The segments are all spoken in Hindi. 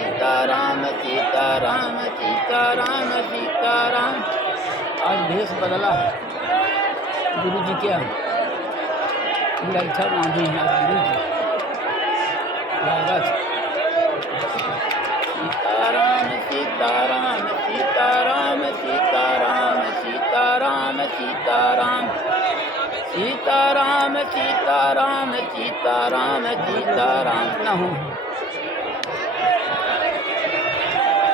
सीताराम सीताराम सीताराम सीताराम। आज भेष बदला गुरु जी क्या इच्छा बांधी है आज गुरु जी सीताराम सीताराम सीताराम सीताराम सीताराम सीताराम सीताराम सीताराम सीताराम सीताराम न हो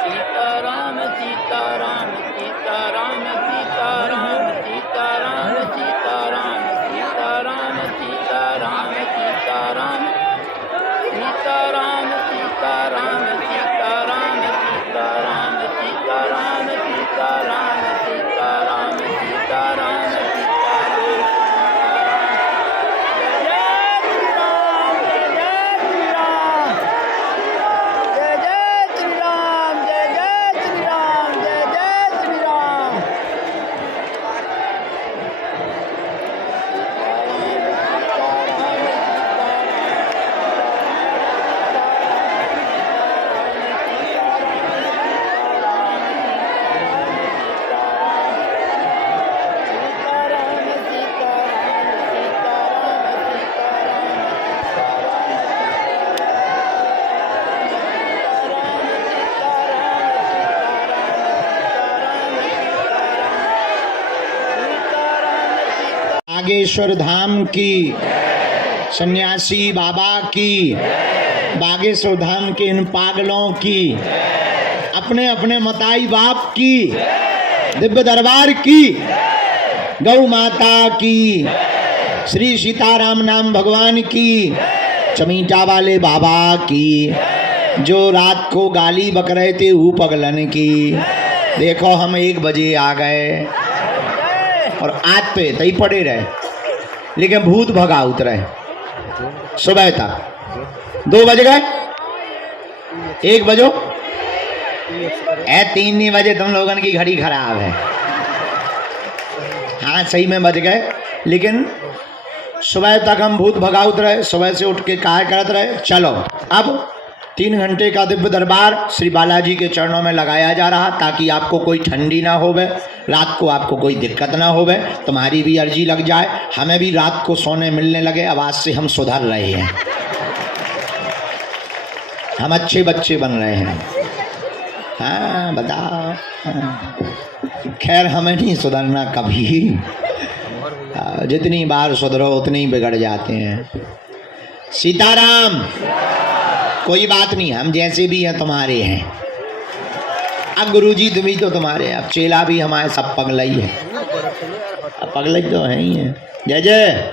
सीताराम सीताराम सीताराम सीताराम सीताराम सीताराम सीताराम सीताराम सीताराम सीताराम सीताराम सीताराम सीताराम सीताराम सीताराम सीताराम सीताराम बागेश्वर धाम की, सन्यासी बाबा की, बागेश्वर धाम के इन पागलों की, अपने अपने मताई बाप की, दिव्य दरबार की, गौ माता की, श्री सीताराम नाम भगवान की, चमीटा वाले बाबा की, जो रात को गाली बक रहे थे ऊ पगलन की। देखो हम 1 बजे आ गए और आज पे तई पड़े रहे, लेकिन भूत भगा उतरे सुबह तक। 2 बज गए, 1 बजो 3 नहीं बजे, तुम लोगों की घड़ी खराब है। हाँ सही में बज गए, लेकिन सुबह तक हम भूत भगा उतरे। सुबह से उठ के काय करते रहे, चलो अब 3 घंटे का दिव्य दरबार श्री बालाजी के चरणों में लगाया जा रहा, ताकि आपको कोई ठंडी ना होवे, रात को आपको कोई दिक्कत ना होवे, तुम्हारी भी अर्जी लग जाए, हमें भी रात को सोने मिलने लगे। अब आज से हम सुधर रहे हैं, हम अच्छे बच्चे बन रहे हैं। हाँ बताओ, खैर हमें नहीं सुधरना कभी, जितनी बार सुधरो उतनी ही बिगड़ जाते हैं। सीताराम, कोई बात नहीं, हम जैसे भी हैं तुम्हारे हैं। अब गुरुजी तुम ही तो तुम्हारे, अब चेला भी हमारे सब पगलई है, अब पगलई तो है ही है। जय जय,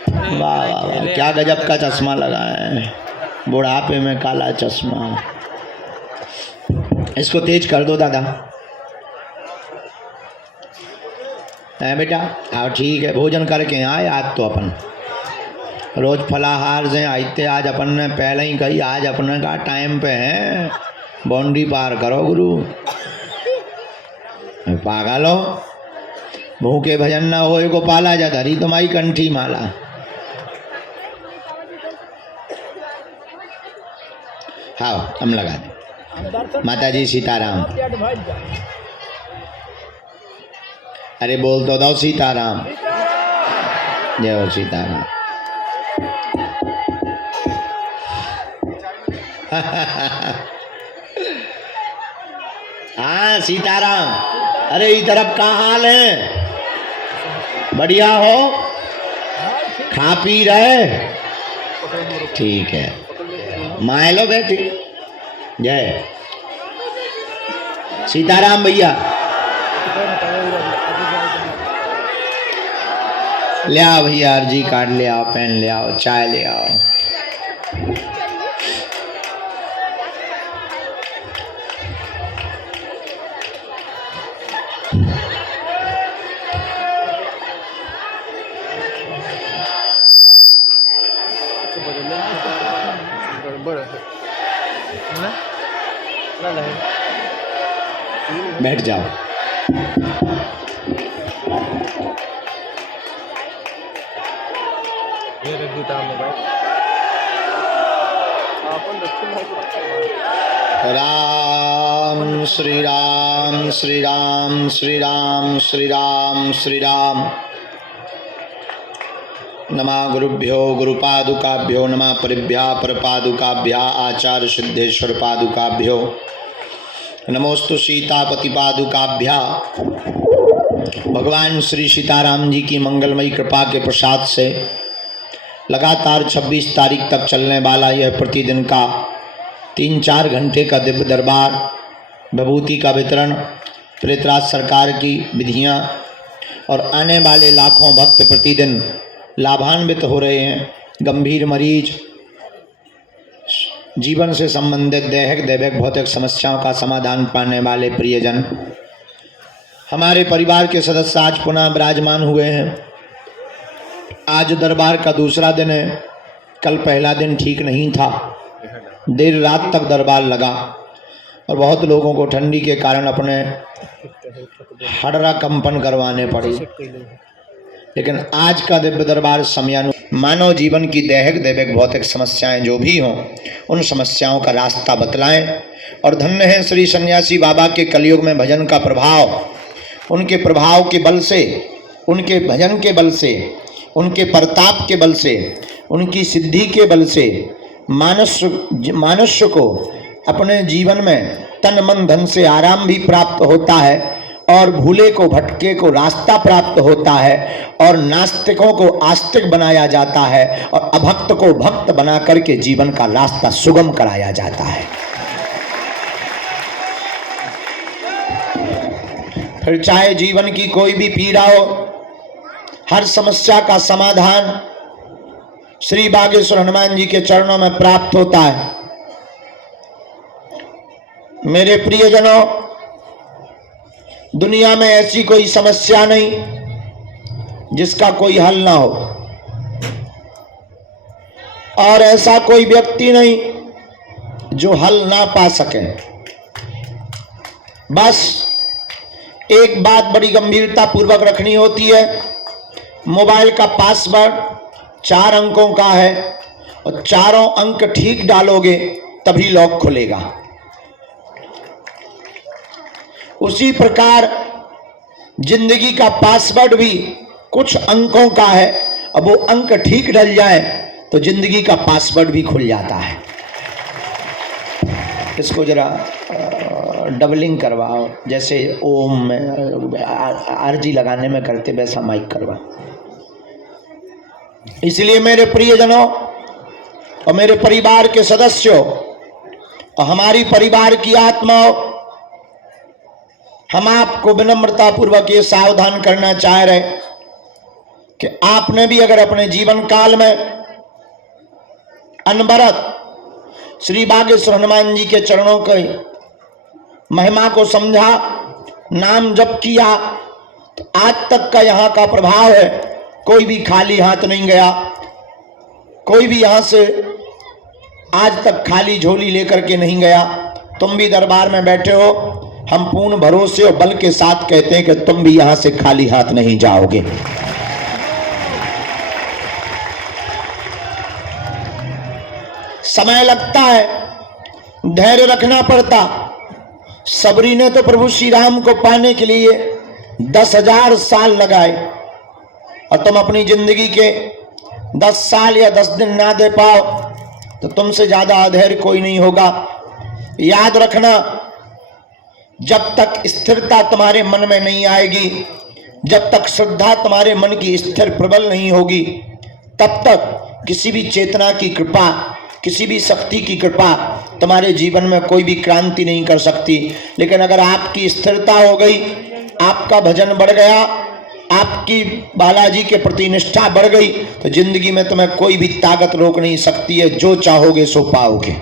वाह वाह वाह, क्या गजब का चश्मा लगाया है, बुढ़ापे में काला चश्मा। इसको तेज कर दो दादा। है बेटा, हाँ ठीक है, भोजन करके आए। आज तो अपन रोज फलाहार से आते, आज अपन ने पहले ही कही, आज अपने का टाइम पे है, बाउंड्री पार करो गुरु। पागल हो, भूखे भजन ना होए गोपाला जा धरी तुम्हारी कंठी माला। हाँ हम लगा दे। माता जी सीताराम। अरे बोल तो दो सीताराम। जय हो सीताराम। हाँ सीताराम। अरे इस तरफ का हाल है? बढ़िया हो? खा पी रहे? ठीक है, मान लो बेटी। जय सीताराम भैया। ले आओ भैया, अर्जी कार्ड ले आओ, पेन ले आओ, चाय ले आओ। बैठ जाओ। राम श्री राम श्री राम श्री राम श्री राम श्री राम। नमः गुरुभ्यो गुरुपादुकाभ्यो नमः परिभ्या परपादुकाभ्या आचार्य सिद्धेश्वर पादुकाभ्यो नमोस्तु सीतापति पादुकाभ्या। भगवान श्री सीताराम जी की मंगलमयी कृपा के प्रसाद से लगातार 26 तारीख तक चलने वाला यह प्रतिदिन का 3-4 घंटे का दिव्य दरबार, विभूति का वितरण, प्रेतराज सरकार की विधियां और आने वाले लाखों भक्त प्रतिदिन लाभान्वित हो रहे हैं। गंभीर मरीज, जीवन से संबंधित दैहिक दैविक भौतिक समस्याओं का समाधान पाने वाले प्रियजन, हमारे परिवार के सदस्य आज पुनः विराजमान हुए हैं। आज दरबार का दूसरा दिन है। कल पहला दिन ठीक नहीं था, देर रात तक दरबार लगा और बहुत लोगों को ठंडी के कारण अपने हड़रा कंपन करवाने पड़ी। लेकिन आज का दिव्य दरबार समयानु मानव जीवन की दैहिक दैविक भौतिक समस्याएं जो भी हों, उन समस्याओं का रास्ता बतलाएं। और धन्य है श्री सन्यासी बाबा के कलयुग में भजन का प्रभाव, उनके प्रभाव के बल से, उनके भजन के बल से, उनके प्रताप के बल से, उनकी सिद्धि के बल से मनुष्य को अपने जीवन में तन मन धन से आराम भी प्राप्त होता है और भूले को भटके को रास्ता प्राप्त होता है और नास्तिकों को आस्तिक बनाया जाता है और अभक्त को भक्त बना करके जीवन का रास्ता सुगम कराया जाता है। फिर चाहे जीवन की कोई भी पीड़ा हो, हर समस्या का समाधान श्री बागेश्वर हनुमान जी के चरणों में प्राप्त होता है। मेरे प्रियजनों, दुनिया में ऐसी कोई समस्या नहीं जिसका कोई हल ना हो और ऐसा कोई व्यक्ति नहीं जो हल ना पा सके। बस एक बात बड़ी गंभीरता पूर्वक रखनी होती है। मोबाइल का पासवर्ड 4 अंकों का है और चारों अंक ठीक डालोगे तभी लॉक खुलेगा। उसी प्रकार जिंदगी का पासवर्ड भी कुछ अंकों का है, अब वो अंक ठीक डल जाए तो जिंदगी का पासवर्ड भी खुल जाता है। इसको जरा डबलिंग करवाओ, जैसे ओम में आरजी लगाने में करते वैसा माइक करवा। इसलिए मेरे प्रियजनों और मेरे परिवार के सदस्यों और हमारी परिवार की आत्माओं, हम आपको विनम्रता पूर्वक ये सावधान करना चाह रहे कि आपने भी अगर अपने जीवन काल में अनवरत श्री बागेश्वर हनुमान जी के चरणों की महिमा को समझा, नाम जप किया, तो आज तक का यहाँ का प्रभाव है। कोई भी खाली हाथ नहीं गया, कोई भी यहाँ से आज तक खाली झोली लेकर के नहीं गया। तुम भी दरबार में बैठे हो, हम पूर्ण भरोसे और बल के साथ कहते हैं कि तुम भी यहां से खाली हाथ नहीं जाओगे। समय लगता है, धैर्य रखना पड़ता। सबरी ने तो प्रभु श्री राम को पाने के लिए 10,000 साल लगाए, और तुम अपनी जिंदगी के 10 साल या 10 दिन ना दे पाओ तो तुमसे ज्यादा अधैर्य कोई नहीं होगा। याद रखना, जब तक स्थिरता तुम्हारे मन में नहीं आएगी, जब तक श्रद्धा तुम्हारे मन की स्थिर प्रबल नहीं होगी, तब तक किसी भी चेतना की कृपा, किसी भी शक्ति की कृपा तुम्हारे जीवन में कोई भी क्रांति नहीं कर सकती। लेकिन अगर आपकी स्थिरता हो गई, आपका भजन बढ़ गया, आपकी बालाजी के प्रति निष्ठा बढ़ गई, तो जिंदगी में तुम्हें कोई भी ताकत रोक नहीं सकती है। जो चाहोगे सो पाओगे।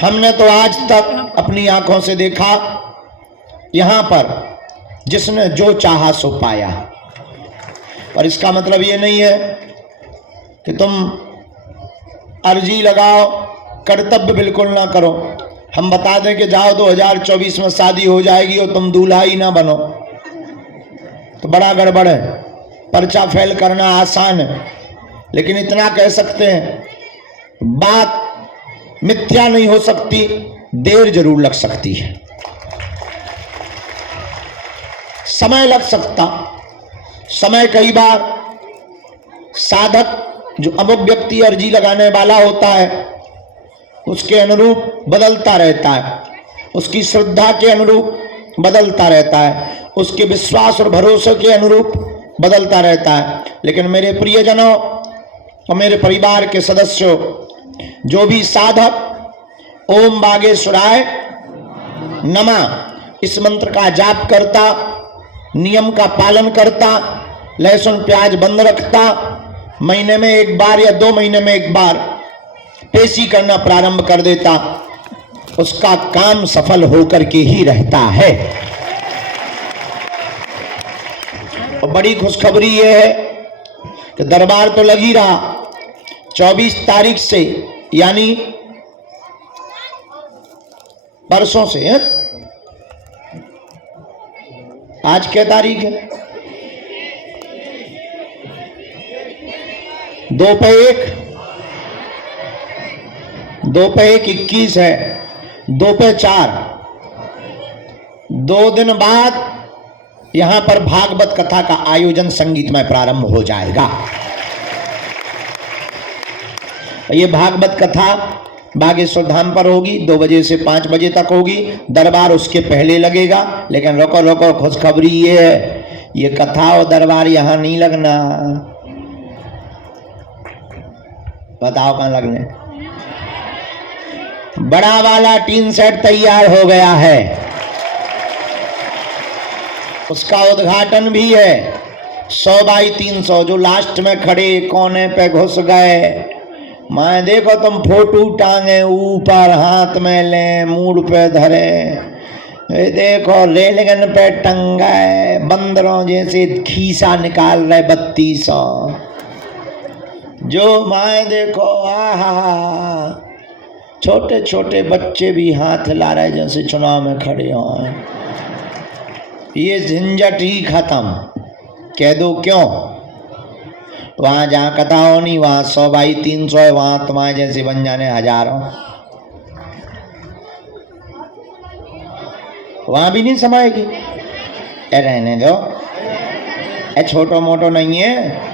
हमने तो आज तक अपनी आंखों से देखा, यहां पर जिसने जो चाहा सो पाया। और इसका मतलब ये नहीं है कि तुम अर्जी लगाओ, कर्तव्य बिल्कुल ना करो। हम बता दें कि जाओ 2024 में शादी हो जाएगी और तुम दूल्हा ही ना बनो, तो बड़ा गड़बड़ है। पर्चा फेल करना आसान है, लेकिन इतना कह सकते हैं, बात मिथ्या नहीं हो सकती, देर जरूर लग सकती है, समय लग सकता। समय कई बार साधक जो अमुक व्यक्ति अर्जी लगाने वाला होता है उसके अनुरूप बदलता रहता है, उसकी श्रद्धा के अनुरूप बदलता रहता है, उसके विश्वास और भरोसे के अनुरूप बदलता रहता है। लेकिन मेरे प्रियजनों और मेरे परिवार के सदस्यों, जो भी साधक ओम बागेश्वराय नमः इस मंत्र का जाप करता, नियम का पालन करता, लहसुन प्याज बंद रखता, महीने में एक बार या 2 महीने में एक बार पेशी करना प्रारंभ कर देता, उसका काम सफल होकर के ही रहता है। और बड़ी खुशखबरी यह है कि दरबार तो लग ही रहा। 24 तारीख से, यानी परसों से है? आज क्या तारीख है? 2 पे 1, 2 पे 1 21 है, 2 पे 4, 2 दिन बाद यहां पर भागवत कथा का आयोजन संगीतमय प्रारंभ हो जाएगा। ये भागवत कथा बागेश्वर धाम पर होगी, 2 बजे से 5 बजे तक होगी। दरबार उसके पहले लगेगा। लेकिन रोको रोको, खुशखबरी ये है, ये कथा और दरबार यहां नहीं लगना। बताओ कहां लगने? बड़ा वाला टीन सेट तैयार हो गया है, उसका उद्घाटन भी है। 100 बाई 300 जो लास्ट में खड़े कोने पे घुस गए, मैं देखो तुम फोटो टांगे ऊपर, हाथ में ले, मूड पे धरे, देखो रेलगन पे टंगाए, बंदरों जैसे खीसा निकाल रहे 3200। जो माए देखो, आहा, छोटे छोटे बच्चे भी हाथ ला रहे जैसे चुनाव में खड़े हों। ये झंझट ही खत्म। कह दो क्यों? वहां जहां कथा होनी वहां 100 बाई 300 है, वहां तुम्हारे जैसे बन जाने हजारों। वहां भी नहीं समाएगी। रहने दो, छोटो मोटो नहीं है।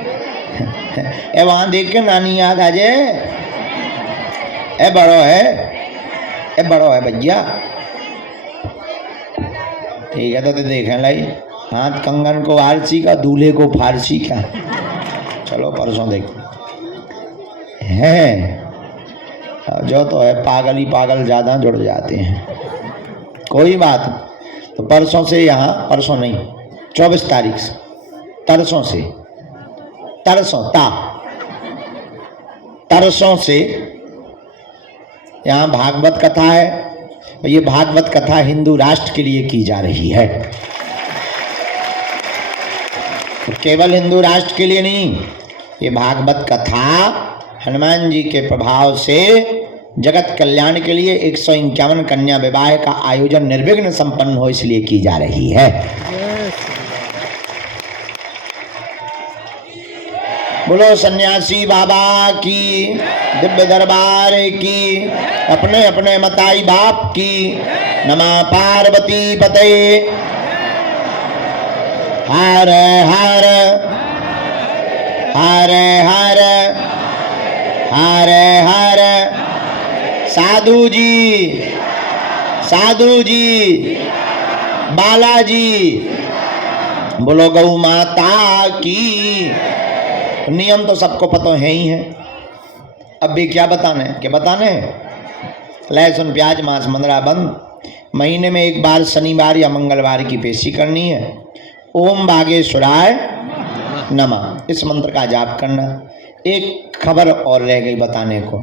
वहां देख के नानी याद आ जाए। बड़ो है, बड़ो है भैया। ठीक है तो देखें लाई, हाथ कंगन को आरसी का, दूल्हे को फारसी का। चलो परसों देख है। जो तो है पागल ही पागल ज्यादा जुड़ जाते हैं। कोई बात, तो परसों से यहाँ, परसों नहीं 24 तारीख से, तरसों से, तरसों से यहाँ भागवत कथा है। ये भागवत कथा हिंदू राष्ट्र के लिए की जा रही है, तो केवल हिंदू राष्ट्र के लिए नहीं। ये भागवत कथा हनुमान जी के प्रभाव से जगत कल्याण के लिए 151 कन्या विवाह का आयोजन निर्विघ्न संपन्न हो इसलिए की जा रही है। बोलो सन्यासी बाबा की, दिव्य दरबार की, अपने अपने मताई बाप की। नमः पार्वती पते। हर हर हर हर हर हर। साधु जी, साधु जी, बालाजी, बोलो गौ माता की। नियम तो सबको पता है ही है, अब भी क्या बताने क्या बताने। लहसुन प्याज मांस मंदरा बंद। महीने में एक बार शनिवार या मंगलवार की पेशी करनी है। ओम बागेश्वराय नमः इस मंत्र का जाप करना। एक खबर और रह गई बताने को।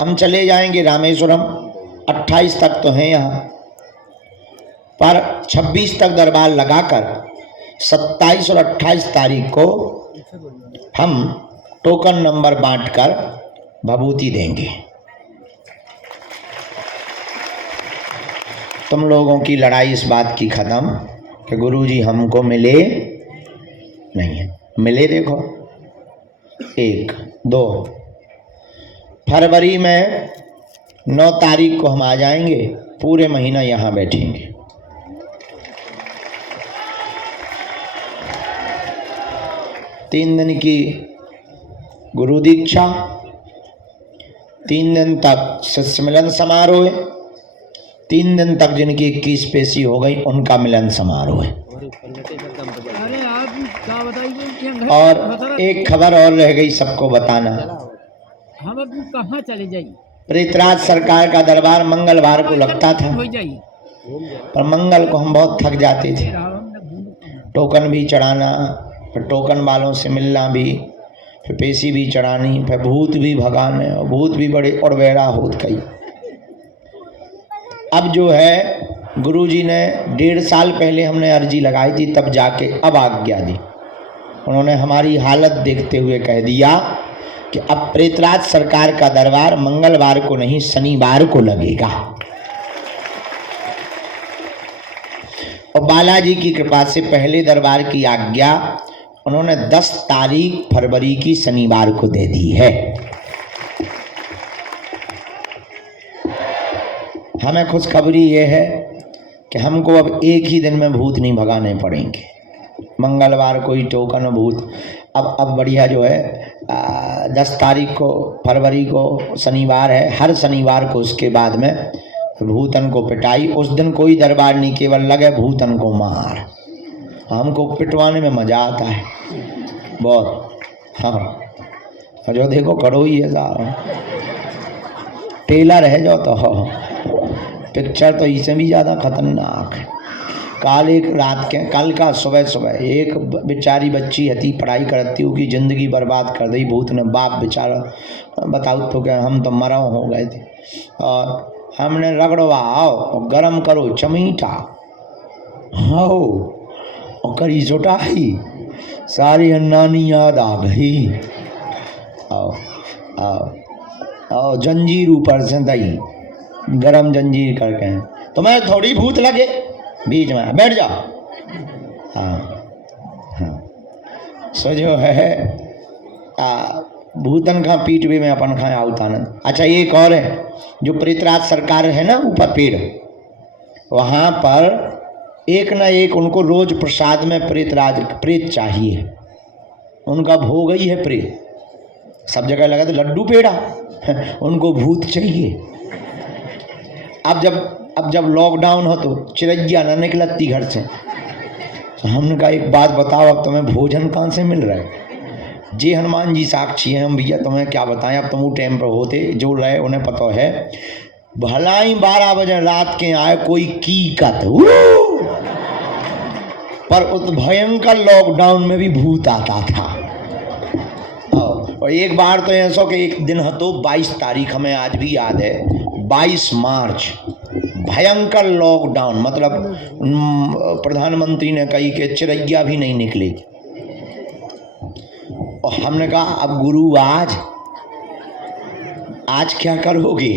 हम चले जाएंगे रामेश्वरम, 28 तक तो हैं यहाँ, पर 26 तक दरबार लगाकर 27 और 28 तारीख को हम टोकन नंबर बांटकर भभूति देंगे। तुम लोगों की लड़ाई इस बात की खत्म कि गुरुजी हमको मिले नहीं है। मिले देखो 1 2 फरवरी में 9 तारीख को हम आ जाएंगे, पूरे महीना यहाँ बैठेंगे। तीन दिन की गुरु दीक्षा, 3 दिन तक शिष्य मिलन समारोह, 3 दिन तक जिनकी 21 पेशी हो गई उनका मिलन समारोह है। और एक खबर और रह गई सबको बताना। हम अब कहाँ चले जाइए? प्रेतराज सरकार का दरबार मंगलवार को लगता था, पर मंगल को हम बहुत थक जाते थे। टोकन भी चढ़ाना, फिर टोकन वालों से मिलना भी, फिर पेशी भी चढ़ानी, फिर भूत भी भगाने, और भूत भी बड़े और बेड़ा होत कई। अब जो है गुरुजी ने 1.5 साल पहले हमने अर्जी लगाई थी, तब जाके अब आज्ञा दी। उन्होंने हमारी हालत देखते हुए कह दिया कि अब प्रेतराज सरकार का दरबार मंगलवार को नहीं शनिवार को लगेगा। और बालाजी की कृपा से पहले दरबार की आज्ञा उन्होंने 10 तारीख फरवरी की शनिवार को दे दी है। हमें खुशखबरी ये है कि हमको अब एक ही दिन में भूत नहीं भगाने पड़ेंगे। मंगलवार को ही टोकन भूत अब बढ़िया जो है 10 तारीख को फरवरी को शनिवार है, हर शनिवार को उसके बाद में भूतन को पिटाई। उस दिन कोई दरबार नहीं, केवल लगे भूतन को मार। हमको पिटवाने में मज़ा आता है बहुत। हाँ जो देखो करो ही है सारा टेलर है जो, तो पिक्चर तो इससे भी ज़्यादा खतरनाक है। कल का सुबह एक बेचारी बच्ची हती, पढ़ाई करती हूँ कि ज़िंदगी बर्बाद कर दी भूत ने। बाप बेचारा बताओ तो क्या, हम तो मरा हो गए थे और हमने रगड़वाओ और गरम करो चमीठा हो और करी चुटाई, सारी अन्नानी याद आ गई। आओ आओ आओ जंजीर ऊपर से दही, गरम जंजीर करके। तुम्हें थोड़ी भूत लगे, बीच में बैठ जाओ। हाँ हाँ सो जो है भूतन का पीठ भी में अपन खाए आउतानंद। अच्छा एक और है, जो प्रेतराज सरकार है ना ऊपर पेड़, वहाँ पर एक ना एक उनको रोज प्रसाद में प्रेत चाहिए। उनका भोग ही है प्रेत। सब जगह लगा तो लड्डू पेड़ा उनको भूत चाहिए। अब जब लॉकडाउन हो तो चिरैया ना निकलती घर से, तो हमने कहा एक बात बताओ, अब तुम्हें भोजन कहाँ से मिल रहा है? जी हनुमान जी साक्षी हैं हम भैया, तुम्हें क्या बताएं। अब तुम वो टाइम पर होते जो रहे उन्हें पता है। भलाई 12 बजे रात के आए कोई कीकत, पर उस भयंकर लॉकडाउन में भी भूत आता था। और एक बार तो ऐसा कि एक दिन है तो 22 तारीख हमें आज भी याद है, 22 मार्च भयंकर लॉकडाउन, मतलब प्रधानमंत्री ने कही कि चिरैया भी नहीं निकलेगी। और हमने कहा अब गुरु आज आज क्या करोगे?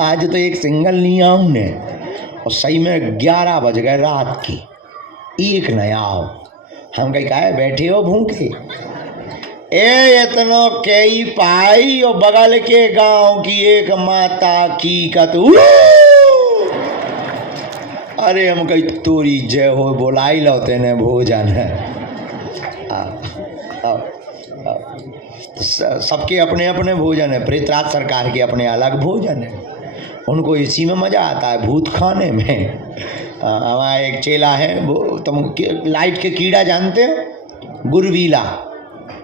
आज तो एक सिंगल लिया हमने और सही में 11 बज गए रात की, एक नया आओ। हम कहीं कहा बैठे हो भूखे? ए इतनो कई पाई और बगल के गांव की एक माता की कतू। अरे हम कहीं तोरी जय हो बोलाई लौते ने भोजन है। सबके अपने अपने भोजन है, प्रेतराज सरकार के अपने अलग भोजन है। उनको इसी में मजा आता है, भूत खाने में। हमारा एक चेला है, वो तुम लाइट के कीड़ा जानते हो? गुरवीला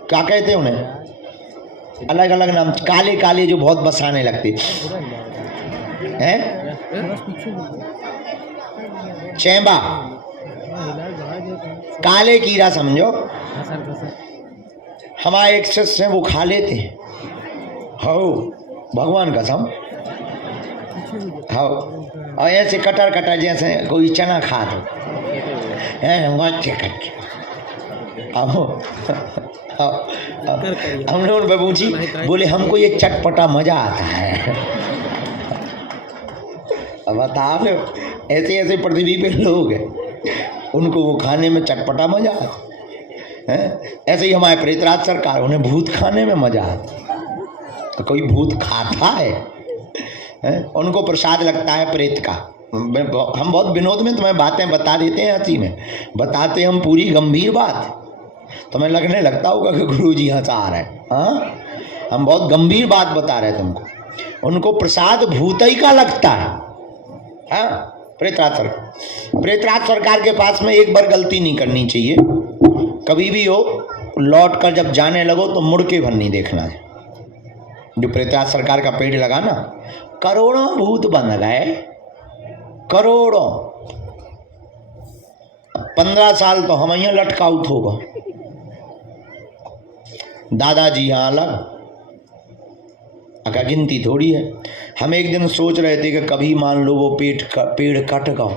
क्या कहते हैं उन्हें? अलग अलग नाम, काले काले जो बहुत बसाने लगते हैं। चैंबा, काले कीड़ा समझो। हमारा एक शिष्य है, वो खा लेते हैं। हो भगवान कसम, हो और ऐसे कटर कटर जैसे कोई चना खा दो। हमने उन पर पूछी, बोले हमको ये चटपटा मजा आता है। अब बता लो, ऐसे ऐसे पृथ्वी पे लोग हैं, उनको वो खाने में चटपटा मजा आता है। ऐसे ही हमारे प्रेतराज सरकार, उन्हें भूत खाने में मजा आता। तो कोई भूत खाता है? उनको प्रसाद लगता है प्रेत का। हम बहुत विनोद में तुम्हें बातें बता देते हैं, हंसी में बताते हम पूरी गंभीर बात, तुम्हें लगने लगता होगा कि गुरुजी हंसा रहे हैं। हाँ, हम बहुत गंभीर बात बता रहे हैं तुमको। उनको प्रसाद भूतई का लगता है। हाँ, प्रेतराज सरकार के पास में एक बार गलती नहीं करनी चाहिए। कभी भी हो, लौट कर जब जाने लगो तो मुड़ के भर नहीं देखना है। जो प्रेतराज सरकार का पेड़ लगा ना, करोड़ों भूत बन गए, करोड़ों। 15 साल तो हम यहाँ लटकाउट होगा। दादाजी यहाँ अलग, अका गिनती थोड़ी है। हम एक दिन सोच रहे थे कि कभी मान लो वो पेड़ कट गया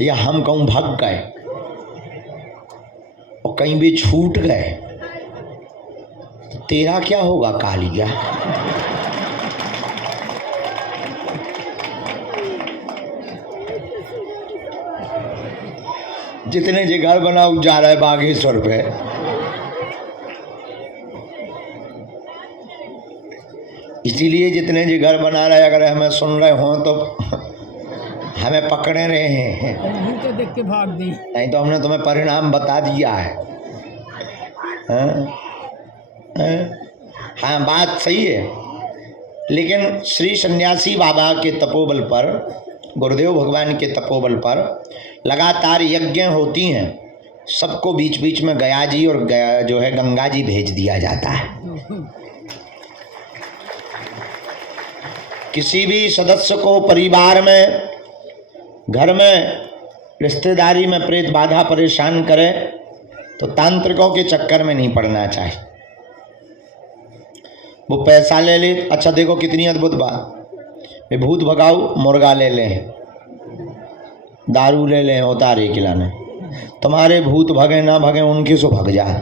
या हम कहूँ भाग गए और कहीं भी छूट गए, तो तेरा क्या होगा कालिया? जितने जे घर बनाओ जा रहा है बागेश्वर पे, इसीलिए जितने जे घर बना रहे, अगर हमें सुन रहे हो तो हमें पकड़े रहे हैं, तो देख के भाग दी, नहीं तो हमने तुम्हें परिणाम बता दिया है। हाँ, बात सही है। लेकिन श्री सन्यासी बाबा के तपोबल पर, गुरुदेव भगवान के तपोबल पर लगातार यज्ञ होती हैं। सबको बीच बीच में गया जी और जो है गंगा जी भेज दिया जाता है। किसी भी सदस्य को परिवार में, घर में, रिश्तेदारी में प्रेत बाधा परेशान करे तो तांत्रिकों के चक्कर में नहीं पड़ना चाहिए। वो पैसा ले ले, अच्छा देखो कितनी अद्भुत बात, वे भूत भगाओ, मुर्गा ले लें, दारू ले लें, उतारे खिलाने, तुम्हारे भूत भगे ना भगे उनके सो भग जाए।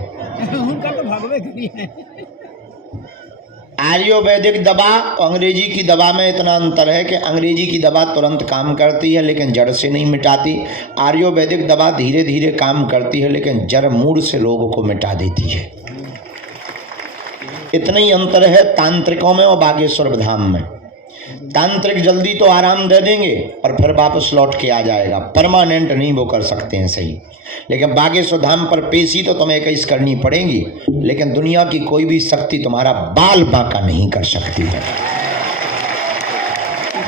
उनका तो भगवे नहीं है। आयुर्वेदिक दवा और अंग्रेजी की दवा में इतना अंतर है कि अंग्रेजी की दवा तुरंत काम करती है लेकिन जड़ से नहीं मिटाती। आयुर्वेदिक दवा धीरे धीरे काम करती है लेकिन जड़ मूड से लोगों को मिटा देती है। इतना ही अंतर है तांत्रिकों में और बागेश्वर धाम में। तांत्रिक जल्दी तो आराम दे देंगे और फिर वापस लौट के आ जाएगा, परमानेंट नहीं वो कर सकते हैं सही। लेकिन बागेश्वर धाम पर पेशी तो तुम्हें 21 करनी पड़ेगी, लेकिन दुनिया की कोई भी शक्ति तुम्हारा बाल बांका नहीं कर सकती है।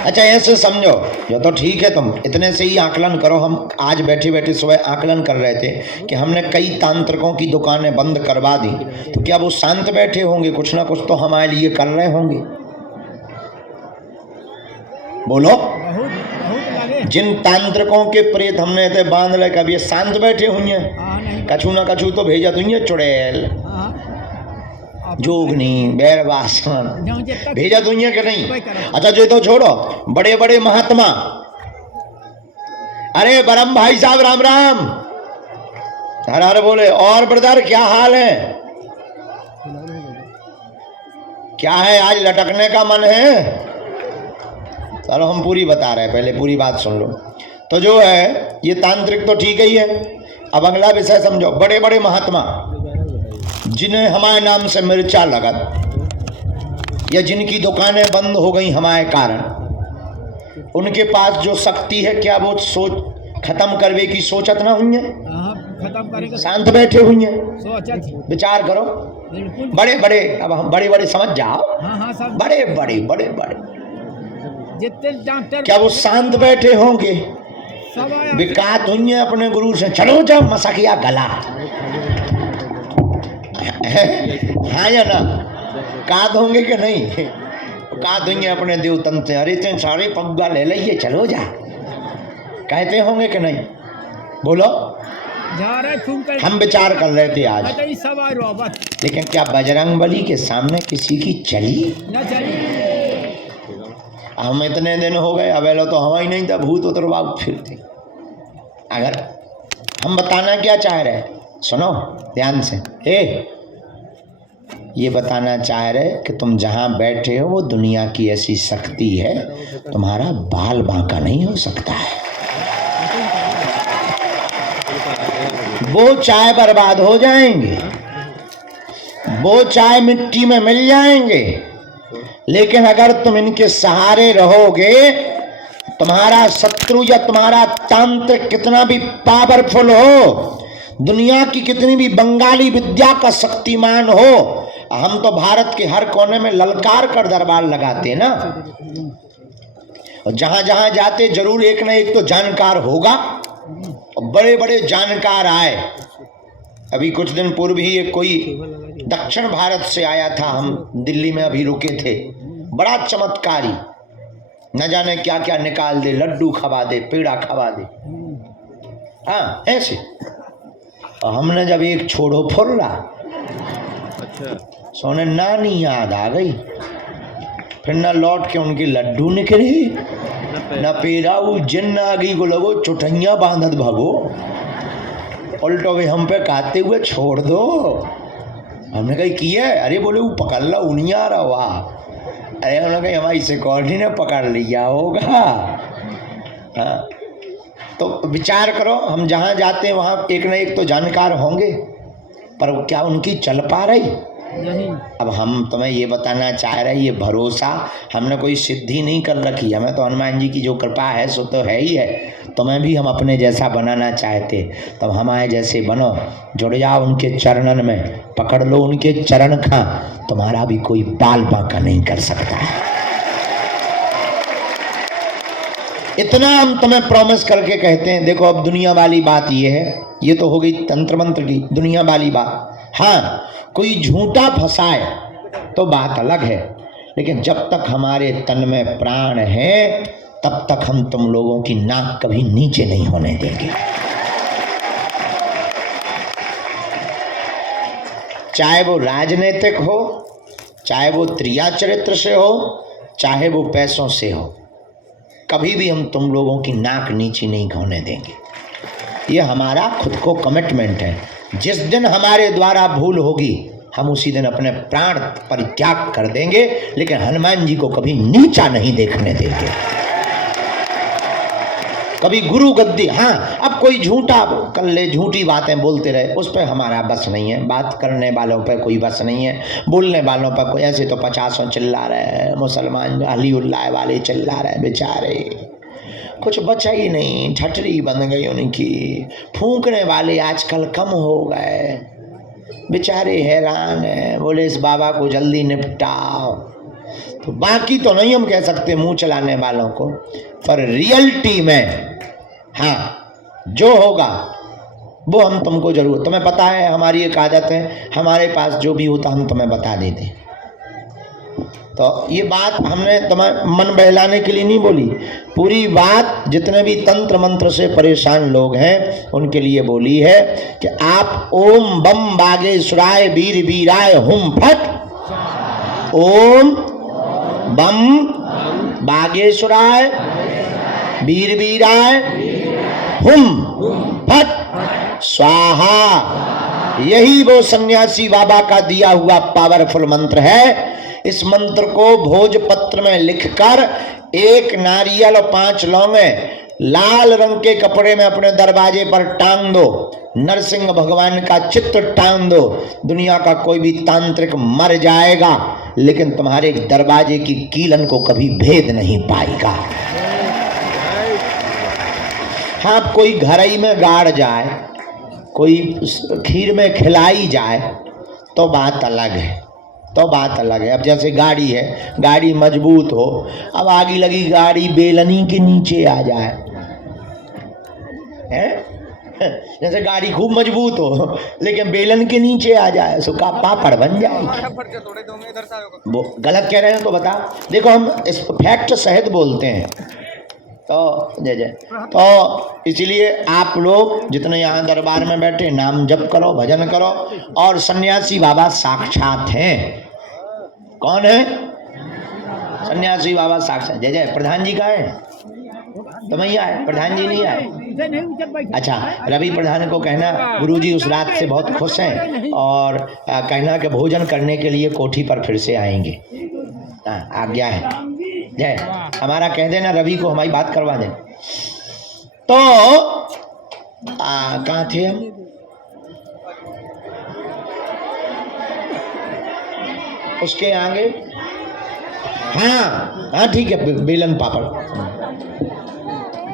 अच्छा ऐसे समझो, जो तो ठीक है, तुम इतने से ही आकलन करो। हम आज बैठे बैठे सुबह आकलन कर रहे थे कि हमने कई तांत्रिकों की दुकानें बंद करवा दी, तो क्या वो शांत बैठे होंगे? कुछ ना कुछ तो हमारे लिए कर रहे होंगे। बोलो, जिन तांत्रिकों के प्रेत हमने थे बांध ले, कभी शांत बैठे हुई हैं? कछु ना कछु तो भेजा तुम चुड़ैल, जोगनी, बैरवासन भेजा तुम कि नहीं? अच्छा जो तो छोड़ो, बड़े बड़े महात्मा, अरे बरम भाई साहब राम राम, हर हर बोले। और ब्रदर क्या हाल है? क्या है आज लटकने का मन है? चलो हम पूरी बता रहे हैं, पहले पूरी बात सुन लो। तो जो है ये तांत्रिक तो ठीक ही है। अब अगला विषय समझो। बड़े बड़े महात्मा जिन्हें हमारे नाम से मिर्चा लगा या जिनकी दुकानें बंद हो गई हमारे कारण, उनके पास जो शक्ति है क्या वो सोच खत्म करवे की सोचत ना हुई है? खत्म करेंगे, शांत बैठे हुई हैं, सोचत ही। विचार करो। बिल्कुल। बड़े बड़े, अब हम बड़े बड़े समझ जाओ, हाँ सब बड़े बड़े बड़े बड़े जितने डॉक्टर क्या वो शांत बैठे होंगे? सब आया। विकात हुई है अपने गुरु से, चलो जाओ मसकिया गला। हाँ या ना? काद होंगे कि नहीं? काद होंगे अपने देवतन से, अरे तेन सारे पग्गा ले लीजिए चलो जा, कहते होंगे कि नहीं? बोलो। जा रहे खूब हम विचार कर रहे थे आज, सब आए रोबत लेकिन क्या बजरंगबली के सामने किसी की चली? न चली। हम इतने दिन हो गए, अब तो हवा ही नहीं था, भूत उतरवा फिरते। अगर हम बताना क्या चाह रहे, सुनो ध्यान से। ये बताना चाह रहे कि तुम जहाँ बैठे हो वो दुनिया की ऐसी शक्ति है, तुम्हारा बाल बांका नहीं हो सकता है। वो चाय बर्बाद हो जाएंगे, वो चाय मिट्टी में मिल जाएंगे, लेकिन अगर तुम इनके सहारे रहोगे, तुम्हारा शत्रु या तुम्हारा तांत्रिक कितना भी पावरफुल हो, दुनिया की कितनी भी बंगाली विद्या का शक्तिमान हो, हम तो भारत के हर कोने में ललकार कर दरबार लगाते हैं ना, और जहां जहां जाते जरूर एक ना एक तो जानकार होगा, और बड़े बड़े जानकार आए। अभी कुछ दिन पूर्व ही एक कोई दक्षिण भारत से आया था, हम दिल्ली में अभी रुके थे, बड़ा चमत्कारी, न जाने क्या क्या निकाल दे, लड्डू खवा दे, पेड़ा खवा दे, हाँ ऐसे। और हमने जब एक छोड़ो फुर्रा, अच्छा सोने नानी याद आ गई, फिर न लौट के उनके लड्डू निकले न पेड़ा, वो जिन्न आ गई को लगो चुठैया बांधत भगो, उल्टो भी हम पे कहते हुए छोड़ दो। हमने कही किया, अरे बोले वो पकड़ ला उनिया रहा वाह, अरे उन्होंने कही हमारी सिक्योरिटी ने पकड़ लिया होगा। हाँ तो विचार करो, हम जहाँ जाते हैं वहाँ एक न एक तो जानकार होंगे, पर क्या उनकी चल पा रही? नहीं। अब हम तुम्हें ये बताना चाह रहे हैं, ये भरोसा हमने कोई सिद्धि नहीं कर रखी, हमें तो हनुमान जी की जो कृपा है सो तो है ही है। तुम्हें भी हम अपने जैसा बनाना चाहते, तब हमारे जैसे बनो, जुड़ जाओ उनके चरणन में, पकड़ लो उनके चरण खा, तुम्हारा भी कोई बाल बांका नहीं कर सकता है। इतना हम तुम्हें प्रॉमिस करके कहते हैं। देखो अब दुनिया वाली बात ये है, ये तो हो गई तंत्र मंत्र की दुनिया वाली बात। हाँ कोई झूठा फंसाए तो बात अलग है, लेकिन जब तक हमारे तन में प्राण है तब तक हम तुम लोगों की नाक कभी नीचे नहीं होने देंगे। चाहे वो राजनीतिक हो, चाहे वो त्रिया चरित्र से हो, चाहे वो पैसों से हो, कभी भी हम तुम लोगों की नाक नीचे नहीं होने देंगे। ये हमारा खुद को कमिटमेंट है। जिस दिन हमारे द्वारा भूल होगी हम उसी दिन अपने प्राण परित्याग कर देंगे, लेकिन हनुमान जी को कभी नीचा नहीं देखने देंगे, कभी गुरु गद्दी। हाँ अब कोई झूठा कर ले, झूठी बातें बोलते रहे, उस पर हमारा बस नहीं है। बात करने वालों पर कोई बस नहीं है, बोलने वालों पर कोई। ऐसे तो 50 चिल्ला रहे हैं, मुसलमान अली उल्लाह वाले चिल्ला रहे, बेचारे कुछ बचा ही नहीं, ठटरी बन गई उनकी। फूंकने वाले आजकल कम हो गए, बेचारे हैरान हैं, बोले इस बाबा को जल्दी निपटाओ। तो बाकी तो नहीं हम कह सकते मुंह चलाने वालों को, पर रियलिटी में हाँ जो होगा वो हम तुमको जरूर, तुम्हें पता है हमारी एक आदत है, हमारे पास जो भी होता हम तुम्हें बता देते। तो ये बात हमने तुम्हें मन बहलाने के लिए नहीं बोली, पूरी बात जितने भी तंत्र मंत्र से परेशान लोग हैं उनके लिए बोली है कि आप ओम बम बागेश्वराय वीर वीराय हुम फट, ओम बम बागेश्वराय वीर वीराय हुम फट स्वाहा। यही वो सन्यासी बाबा का दिया हुआ पावरफुल मंत्र है इस मंत्र को भोजपत्र में लिखकर 1 नारियल और 5 लौंगे लाल रंग के कपड़े में अपने दरवाजे पर टांग दो। नरसिंह भगवान का चित्र टांग दो। दुनिया का कोई भी तांत्रिक मर जाएगा लेकिन तुम्हारे दरवाजे की कीलन को कभी भेद नहीं पाएगा। हाँ, कोई घरई में गाड़ जाए, कोई खीर में खिलाई जाए तो बात अलग है, तो बात अलग है। अब जैसे गाड़ी है, गाड़ी मजबूत हो, अब आगे लगी गाड़ी बेलनी के नीचे आ जाए, है? जैसे गाड़ी खूब मजबूत हो लेकिन बेलन के नीचे आ जाए, सुखा पापड़ बन जाए। वो गलत कह रहे हैं तो बता। देखो, हम इस फैक्ट सहित बोलते हैं। तो जय जय। तो इसलिए आप लोग जितने यहाँ दरबार में बैठे नाम जप करो, भजन करो। और सन्यासी बाबा साक्षात हैं। कौन है? सन्यासी बाबा साक्षात। जय जय। प्रधान जी का है तो मैं आए, प्रधान जी नहीं आए। अच्छा, रवि प्रधान को कहना गुरुजी उस रात से बहुत खुश हैं और कहना कि भोजन करने के लिए कोठी पर फिर से आएंगे। आज्ञा है। जय। हमारा कह देना रवि को हमारी बात करवा दें। तो कहाँ थे हम? उसके आगे, हाँ ठीक है, बेलन पापड़।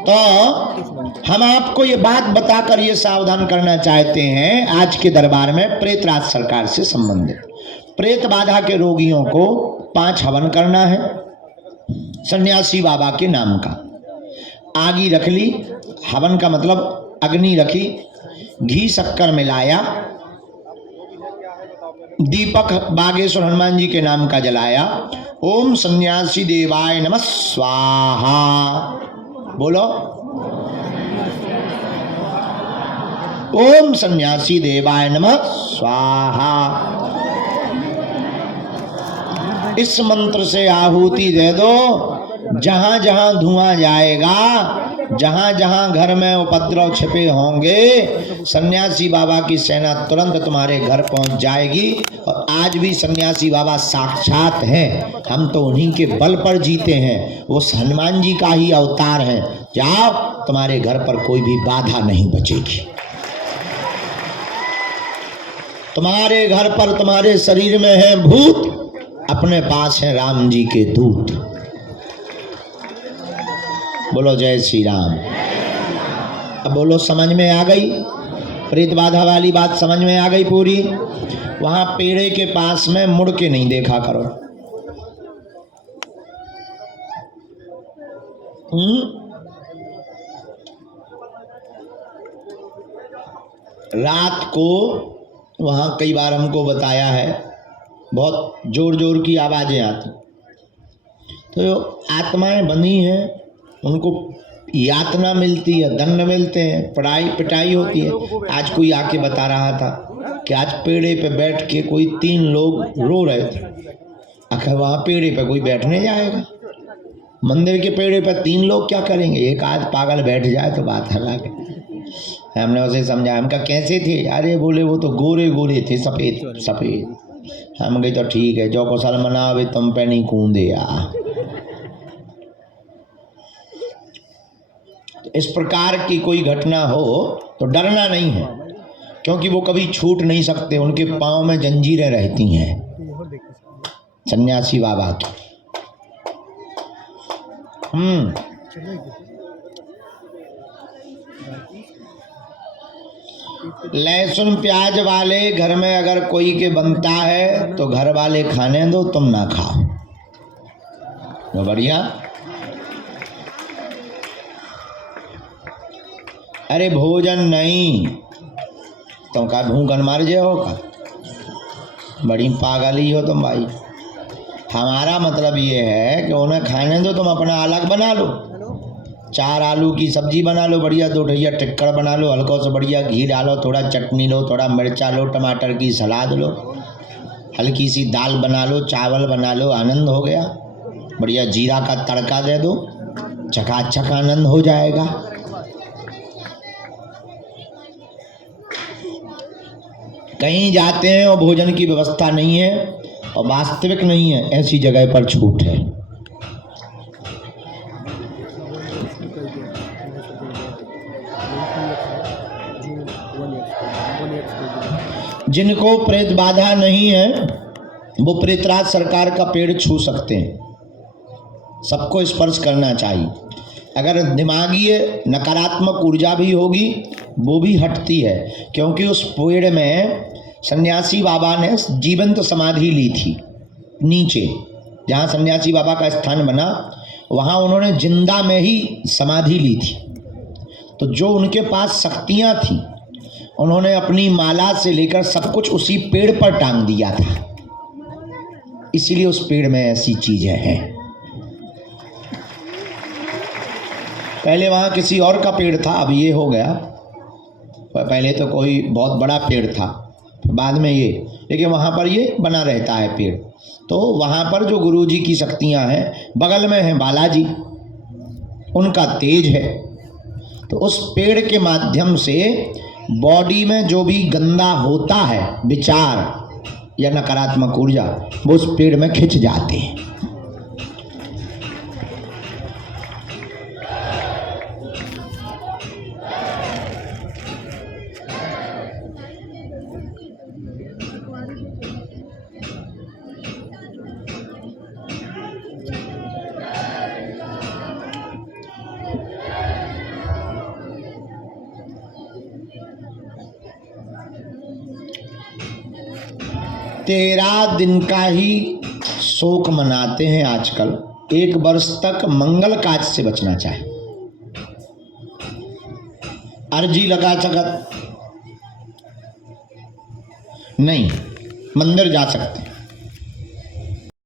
तो हम आपको ये बात बताकर ये सावधान करना चाहते हैं, आज के दरबार में प्रेतराज सरकार से संबंधित प्रेत बाधा के रोगियों को 5 हवन करना है सन्यासी बाबा के नाम का। आगी रख ली, हवन का मतलब अग्नि रखी, घी शक्कर मिलाया, दीपक बागेश्वर हनुमान जी के नाम का जलाया। ओम सन्यासी देवाय नमः स्वाहा बोलो। ओम सन्यासी देवाय नमः स्वाहा। इस मंत्र से आहुति दे दो। जहां जहां धुआं जाएगा, जहां जहां घर में उपद्रव छिपे होंगे, सन्यासी बाबा की सेना तुरंत तुम्हारे घर पहुंच जाएगी। और आज भी सन्यासी बाबा साक्षात हैं, हम तो उन्हीं के बल पर जीते हैं। वो हनुमान जी का ही अवतार हैं। जाओ, तुम्हारे घर पर कोई भी बाधा नहीं बचेगी। तुम्हारे घर पर, तुम्हारे शरीर में है भूत, अपने पास है राम जी के दूत। बोलो जय श्री राम। अब बोलो, समझ में आ गई? प्रेत बाधा वाली बात समझ में आ गई पूरी? वहां पेड़े के पास में मुड़ के नहीं देखा करो। रात को वहां कई बार हमको बताया है, बहुत जोर जोर की आवाजें आती। तो जो आत्माएं बंधी हैं उनको यातना मिलती है, दंड मिलते हैं, पिटाई होती है। आज कोई आके बता रहा था कि आज पेड़े पे बैठ के कोई 3 लोग रो रहे थे। आखिर वहाँ पेड़े पे कोई बैठने जाएगा? मंदिर के पेड़े पे 3 लोग क्या करेंगे? एक आध पागल बैठ जाए तो बात अलग है। हमने उसे समझाया। हम कहा कैसे थे? अरे बोले वो तो गोरे गोरे थे, सफ़ेद सफ़ेद। हम गए तो ठीक है, जो को सलमना वे तुम पे नहीं कूदे यार। इस प्रकार की कोई घटना हो तो डरना नहीं है, क्योंकि वो कभी छूट नहीं सकते। उनके पांव में जंजीरें रहती हैं सन्यासी बाबा की। लहसुन प्याज वाले घर में अगर कोई के बनता है तो घर वाले खाने दो, तुम ना खाओ। तो बढ़िया। अरे भोजन नहीं, तुम का भूखन मर जाओ का? बड़ी पागली हो तुम भाई। हमारा मतलब ये है कि उन्हें खाने दो, तुम अपना अलग बना लो। 4 आलू की सब्जी बना लो, बढ़िया 2 ढैया टिक्कड़ बना लो, हल्का से बढ़िया घी डालो, थोड़ा चटनी लो, थोड़ा मिर्चा लो, टमाटर की सलाद लो, हल्की सी दाल बना लो, चावल बना लो, आनंद हो गया। बढ़िया जीरा का तड़का दे दो, चकाचक आनंद हो जाएगा। कहीं जाते हैं और भोजन की व्यवस्था नहीं है और वास्तविक नहीं है, ऐसी जगह पर छूट है। जिनको प्रेत बाधा नहीं है वो प्रेतराज सरकार का पेड़ छू सकते हैं। सबको स्पर्श करना चाहिए। अगर दिमागी नकारात्मक ऊर्जा भी होगी वो भी हटती है, क्योंकि उस पेड़ में सन्यासी बाबा ने जीवंत समाधि ली थी। नीचे जहाँ सन्यासी बाबा का स्थान बना वहाँ उन्होंने जिंदा में ही समाधि ली थी। तो जो उनके पास शक्तियाँ थी उन्होंने अपनी माला से लेकर सब कुछ उसी पेड़ पर टांग दिया था। इसीलिए उस पेड़ में ऐसी चीजें हैं। पहले वहाँ किसी और का पेड़ था, अब ये हो गया। पहले तो कोई बहुत बड़ा पेड़ था, बाद में ये, लेकिन वहाँ पर ये बना रहता है पेड़। तो वहाँ पर जो गुरुजी की शक्तियाँ हैं, बगल में है बालाजी, उनका तेज है। तो उस पेड़ के माध्यम से बॉडी में जो भी गंदा होता है विचार या नकारात्मक ऊर्जा, वो उस पेड़ में खिंच जाते हैं। तेरह दिन का ही शोक मनाते हैं आजकल। 1 वर्ष तक मंगल काज से बचना चाहे। अर्जी लगा सकत नहीं, मंदिर जा सकते।